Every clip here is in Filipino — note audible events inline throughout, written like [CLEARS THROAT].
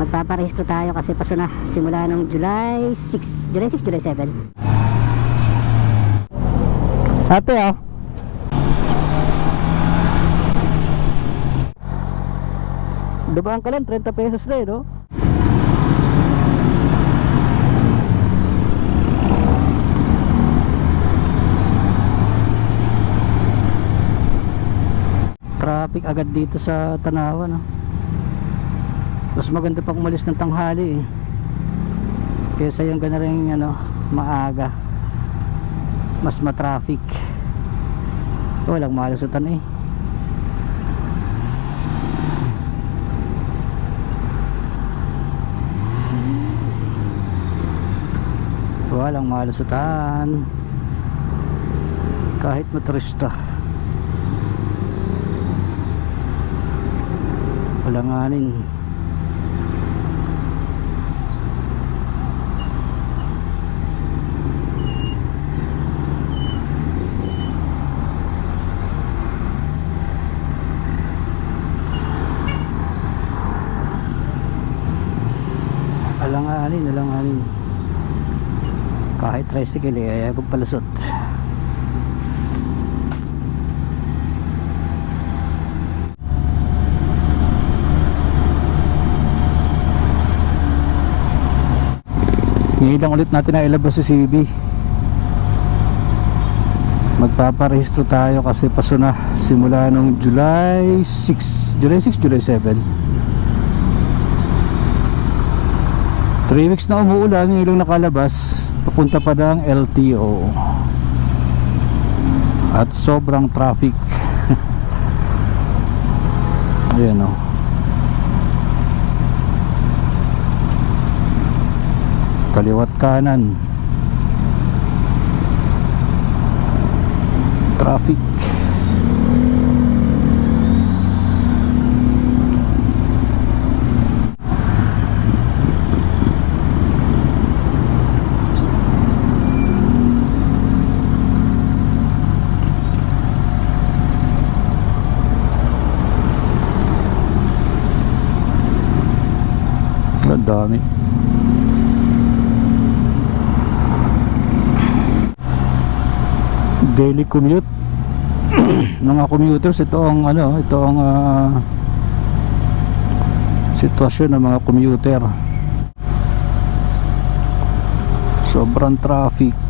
magpaparehistro tayo kasi paso na simula nung July 6 July 6 July 7 ate ah Dumaan ka lang, 30 pesos na eh, no? Traffic agad dito sa Tanawa, no? Mas maganda pang umalis ng tanghali eh. Kesa yung gana rin, ano, maaga. Mas matraffic. Walang malusutan eh. walang malusutan kahit motorista walanganin alanganin alanganin kahit tricycle eh ayaw pagpalusot ngayon lang ulit natin na ilabas si CB magpaparehistro tayo kasi paso na simula nung July 6 July 6 July 7 3 weeks na umuulan ngayon lang nakalabas. Papunta pa ng LTO at sobrang traffic. [LAUGHS] Ayan o kaliwat kanan. Traffic dami. Daily commute. [CLEARS THROAT] Mga commuters ito ang ano ito ang ah, sitwasyon ng mga commuter. Sobrang traffic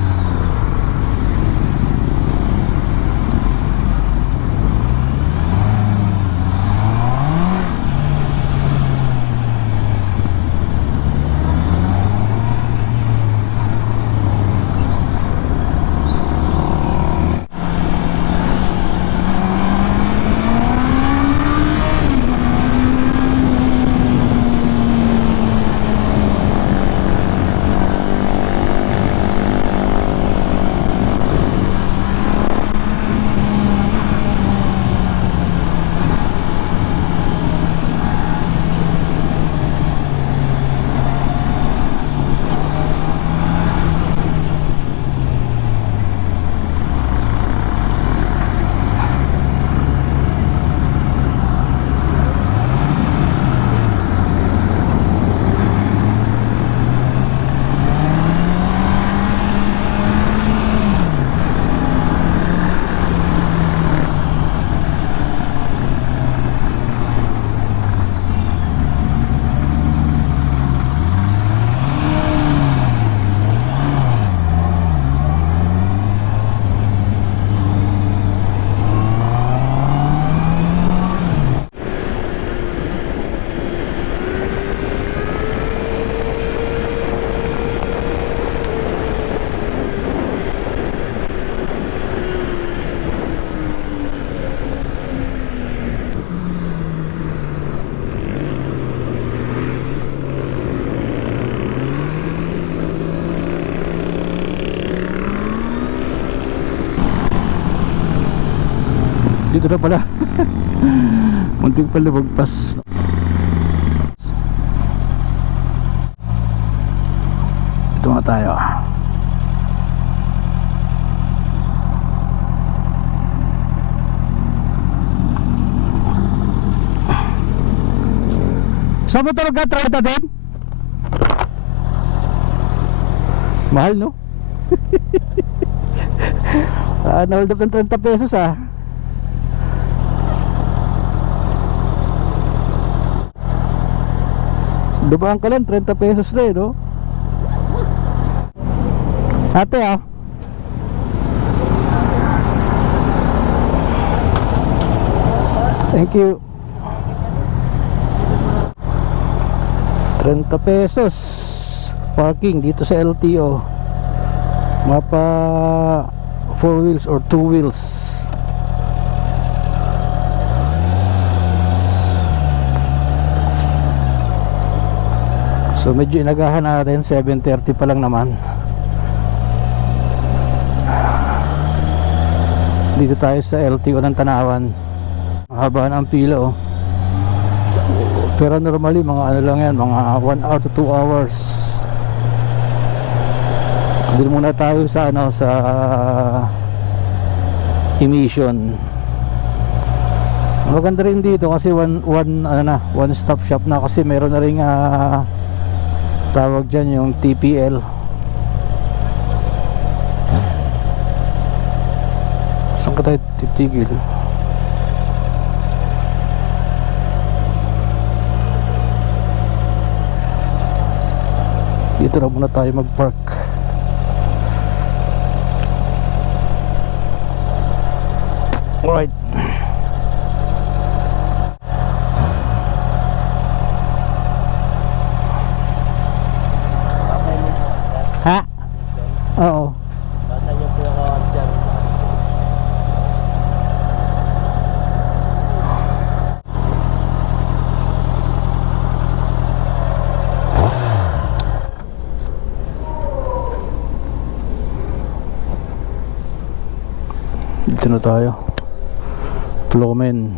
Dito na pala. [LAUGHS] Muntik pa lumagpas. Ito nga tayo. Saan mo talaga trada din? Mahal no? [LAUGHS] Ah, na-hold up ng 30 pesos ah. Dumaan ka lang, 30 pesos na eh, no? Ate ah. Thank you. 30 pesos parking dito sa LTO mapa 4 wheels or 2 wheels so medyo inagahan natin 7.30 pa lang naman. Dito tayo sa LTO ng Tanawan. Haba ng pila oh. Pero normally mga ano lang yan mga 1 hour to 2 hours. Hindi muna tayo sa ano sa emission. Maganda rin dito kasi one, one, ano na, one stop shop na kasi meron na rin ah, tawag dyan yung TPL saan ka tayo titigil? Dito na muna tayo mag-park. Alright dito na tayo. Plomen